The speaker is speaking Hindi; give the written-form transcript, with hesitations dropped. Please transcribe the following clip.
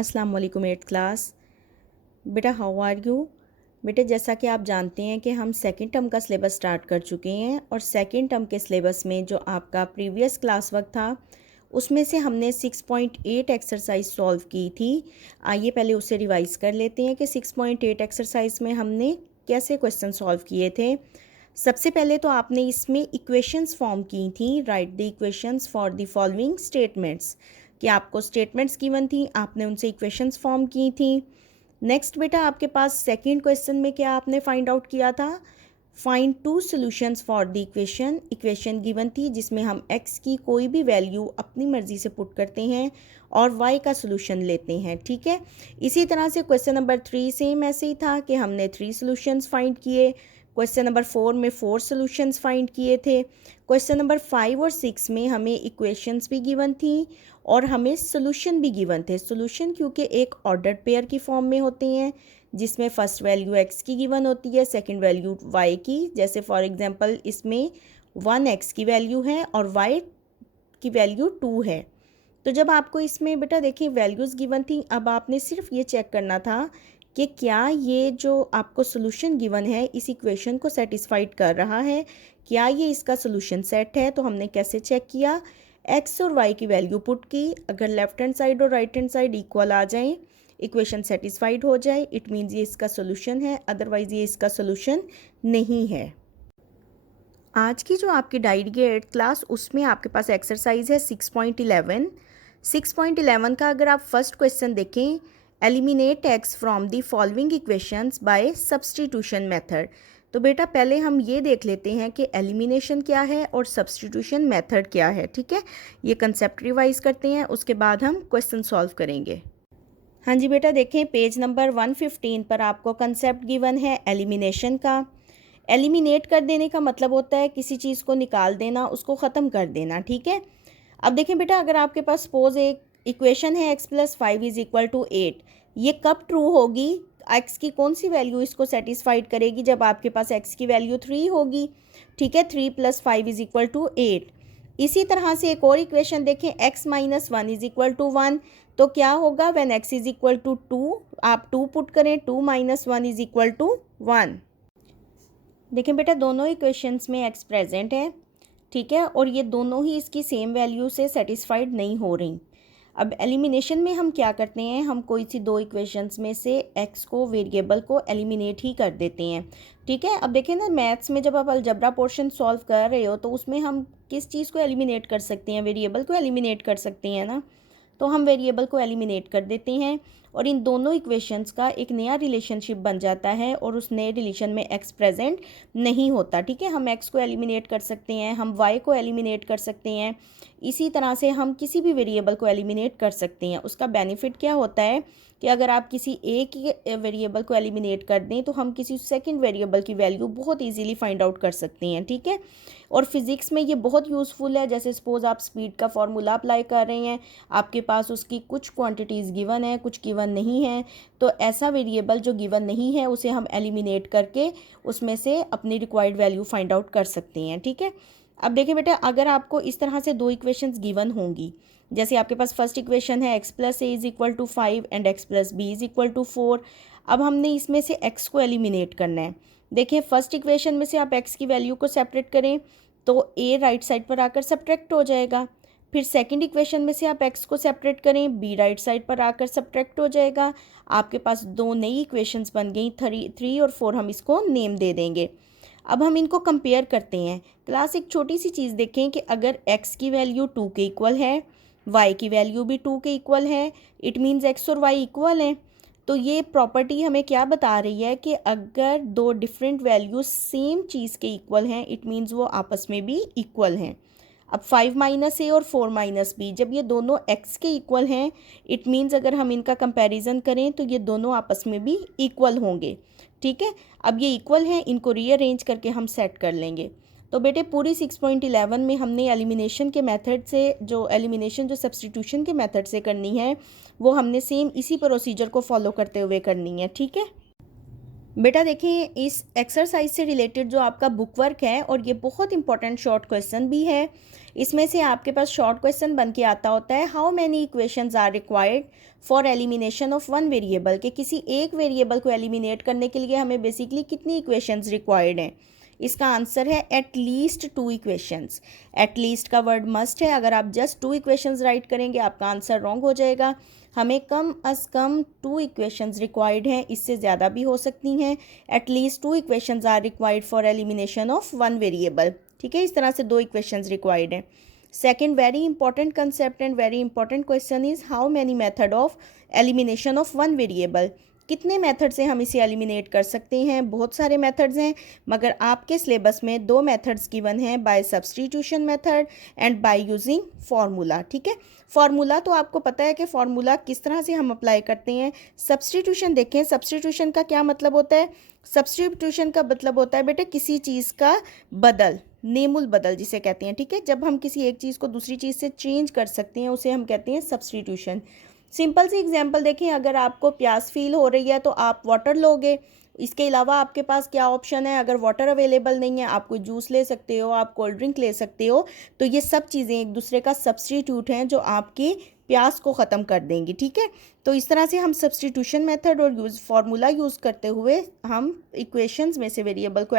अस्सलाम वालेकुम एट्थ क्लास। बेटा हाउ आर यू। बेटा जैसा कि आप जानते हैं कि हम सेकंड टर्म का सिलेबस स्टार्ट कर चुके हैं और सेकंड टर्म के सिलेबस में जो आपका प्रीवियस क्लास वर्क था उसमें से हमने 6.8 एक्सरसाइज सॉल्व की थी। आइए पहले उसे रिवाइज़ कर लेते हैं कि 6.8 एक्सरसाइज में हमने कैसे क्वेश्चन सॉल्व किए थे। सबसे पहले तो आपने इसमें इक्वेशंस फॉर्म की थी। Right the equations for the following statements, कि आपको स्टेटमेंट्स गिवन थी, आपने उनसे इक्वेशंस फॉर्म की थी। नेक्स्ट बेटा आपके पास सेकंड क्वेश्चन में क्या आपने फाइंड आउट किया था, find two solutions for the equation given थी जिसमें हम x की कोई भी वैल्यू अपनी मर्जी से पुट करते हैं और y का सोल्यूशन लेते हैं। ठीक है, इसी तरह से क्वेश्चन नंबर 3 सेम ऐसे ही था कि हमने 3 सॉल्यूशंस फाइंड किए। क्वेश्चन नंबर 4 में 4 सॉल्यूशंस फाइंड किए थे। क्वेश्चन नंबर 5 और 6 में हमें इक्वेशंस भी गिवन थी और हमें सोल्यूशन भी गिवन थे। सोल्यूशन क्योंकि एक ऑर्डर्ड पेयर की फॉर्म में होते हैं जिसमें फर्स्ट वैल्यू x की गिवन होती है, सेकंड वैल्यू y की। जैसे फॉर एग्जांपल इसमें 1x की वैल्यू है और y की वैल्यू 2 है। तो जब आपको इसमें बेटा देखिए वैल्यूज़ गिवन थी, अब आपने सिर्फ ये चेक करना था कि क्या ये जो आपको सोल्यूशन गिवन है इस इक्वेशन को सेटिस्फाइड कर रहा है, क्या ये इसका सोल्यूशन सेट है। तो हमने कैसे चेक किया, x और y की वैल्यू पुट की, अगर लेफ्ट हैंड साइड और राइट हैंड साइड इक्वल आ जाएं, इक्वेशन सेटिस्फाइड हो जाए, इट मीन्स ये इसका सोल्यूशन है, अदरवाइज ये इसका सोल्यूशन नहीं है। आज की जो आपकी डायरी की 8th क्लास उसमें आपके पास एक्सरसाइज है 6.11। 6.11 का अगर आप फर्स्ट क्वेश्चन देखें, eliminate x from the following equations by substitution method. तो बेटा पहले हम ये देख लेते हैं कि एलिमिनेशन क्या है और सब्सटीट्यूशन मेथड क्या है। ठीक है, ये कंसेप्ट रिवाइज करते हैं, उसके बाद हम क्वेश्चन सॉल्व करेंगे। हाँ जी बेटा देखें पेज नंबर 115 पर आपको कंसेप्ट गिवन है एलिमिनेशन का। एलिमिनेट कर देने का मतलब होता है किसी चीज़ को निकाल देना, उसको ख़त्म कर देना। ठीक है, अब देखें बेटा अगर आपके पास सपोज एक इक्वेशन है x + 5 = 8, ये कब ट्रू होगी, x की कौन सी वैल्यू इसको सेटिस्फाइड करेगी, जब आपके पास x की वैल्यू 3 होगी। ठीक है, 3 + 5 = 8। इसी तरह से एक और इक्वेशन देखें, x - 1 = 1, तो क्या होगा, व्हेन x = 2 आप 2 पुट करें, 2 - 1 = 1। देखें बेटा दोनों इक्वेशंस में x प्रेजेंट है। ठीक है, और ये दोनों ही इसकी सेम वैल्यू से सेटिस्फाइड नहीं हो रही। अब एलिमिनेशन में हम क्या करते हैं, हम कोई सी दो इक्वेशंस में से x को वेरिएबल को एलिमिनेट ही कर देते हैं। ठीक है, अब देखें ना मैथ्स में जब आप अलजबरा पोर्शन सॉल्व कर रहे हो तो उसमें हम किस चीज़ को एलिमिनेट कर सकते हैं, वेरिएबल को एलिमिनेट कर सकते हैं ना, तो हम वेरिएबल को एलिमिनेट कर देते हैं और इन दोनों इक्वेशंस का एक नया रिलेशनशिप बन जाता है और उस नए रिलेशन में x प्रेजेंट नहीं होता। ठीक है, हम x को एलिमिनेट कर सकते हैं, हम y को एलिमिनेट कर सकते हैं, इसी तरह से हम किसी भी वेरिएबल को एलिमिनेट कर सकते हैं। उसका बेनिफिट क्या होता है कि अगर आप किसी एक ही वेरिएबल को एलिमिनेट कर दें तो हम किसी सेकंड वेरिएबल की वैल्यू बहुत इजीली फाइंड आउट कर सकते हैं। ठीक है, और फिज़िक्स में ये बहुत यूज़फुल है। जैसे सपोज़ आप स्पीड का फार्मूला अप्लाई कर रहे हैं, आपके पास उसकी कुछ क्वांटिटीज़ गिवन है, कुछ गिवन नहीं है, तो ऐसा वेरिएबल जो गिवन नहीं है उसे हम एलिमिनेट करके उसमें से अपनी रिक्वायर्ड वैल्यू फाइंड आउट कर सकते हैं। ठीक है, अब देखिए बेटा अगर आपको इस तरह से दो इक्वेशंस गिवन होंगी, जैसे आपके पास फर्स्ट इक्वेशन है x + a = 5 and x + b = 4। अब हमने इसमें से x को एलिमिनेट करना है। देखिए फर्स्ट इक्वेशन में से आप x की वैल्यू को सेपरेट करें तो a राइट साइड पर आकर सब्ट्रैक्ट हो जाएगा। फिर सेकंड इक्वेशन में से आप x को सेपरेट करें, b राइट साइड पर आकर सब्ट्रैक्ट हो जाएगा। आपके पास दो नई इक्वेशंस बन गई, 3 और 4 हम इसको नेम दे देंगे। अब हम इनको कंपेयर करते हैं। क्लास एक छोटी सी चीज़ देखें कि अगर x की वैल्यू 2 के इक्वल है, y की वैल्यू भी 2 के इक्वल है, इट मीन्स x और y इक्वल हैं। तो ये प्रॉपर्टी हमें क्या बता रही है कि अगर दो डिफरेंट वैल्यूज सेम चीज़ के इक्वल हैं, इट मीन्स वो आपस में भी इक्वल हैं। अब 5 - a और 4 - b जब ये दोनों x के इक्वल हैं, इट मीन्स अगर हम इनका कंपैरिजन करें तो ये दोनों आपस में भी इक्वल होंगे। ठीक है, अब ये इक्वल हैं, इनको रीअरेंज करके हम सेट कर लेंगे। तो बेटे पूरी 6.11 में हमने एलिमिनेशन के मेथड से जो सब्स्टिट्यूशन के मेथड से करनी है वो हमने सेम इसी प्रोसीजर को फॉलो करते हुए करनी है। ठीक है, बेटा देखिए, इस एक्सरसाइज से रिलेटेड जो आपका बुक वर्क है, और ये बहुत इंपॉर्टेंट शॉर्ट क्वेश्चन भी है, इसमें से आपके पास शॉर्ट क्वेश्चन बन के आता होता है, how many equations are required for elimination of one variable, कि किसी एक वेरिएबल को एलिमिनेट करने के लिए हमें बेसिकली कितनी इक्वेशंस रिक्वायर्ड हैं। इसका आंसर है eight least 2 equations. At least का वर्ड मस्ट है, अगर आप जस्ट 2 इक्वेशंस राइट करेंगे आपका आंसर रॉन्ग हो जाएगा। हमें कम अज़ कम 2 इक्वेशंस रिक्वायर्ड हैं, इससे ज़्यादा भी हो सकती हैं। At least 2 equations are required for elimination of one variable. ठीक है, इस तरह से 2 इक्वेशंस रिक्वायर्ड हैं। Second very important concept and very important question is how many method of elimination of one variable, कितने मेथड से हम इसे एलिमिनेट कर सकते हैं। बहुत सारे मेथड्स हैं, मगर आपके सिलेबस में 2 मेथड्स गिवन हैं, by substitution method and by using formula. ठीक है, फार्मूला तो आपको पता है कि फार्मूला किस तरह से हम अप्लाई करते हैं। सब्सटीट्यूशन देखें, सब्सटीट्यूशन का क्या मतलब होता है। सब्सटीट्यूशन का मतलब होता है बेटे किसी चीज़ का बदल, नेमुल बदल जिसे कहते हैं। ठीक है, जब हम किसी एक चीज़ को दूसरी चीज़ से चेंज कर सकते हैं उसे हम कहते हैं सब्सटीट्यूशन। सिंपल सी एग्जांपल देखें, अगर आपको प्यास फील हो रही है तो आप वाटर लोगे। इसके अलावा आपके पास क्या ऑप्शन है, अगर वाटर अवेलेबल नहीं है आप कोई जूस ले सकते हो, आप कोल्ड ड्रिंक ले सकते हो। तो ये सब चीज़ें एक दूसरे का सब्सटीट्यूट हैं जो आपकी प्यास को ख़त्म कर देंगी। ठीक है, तो इस तरह से हम सब्सटीट्यूशन मेथड और फार्मूला यूज़ करते हुए हम इक्वेशंस में से वेरिएबल को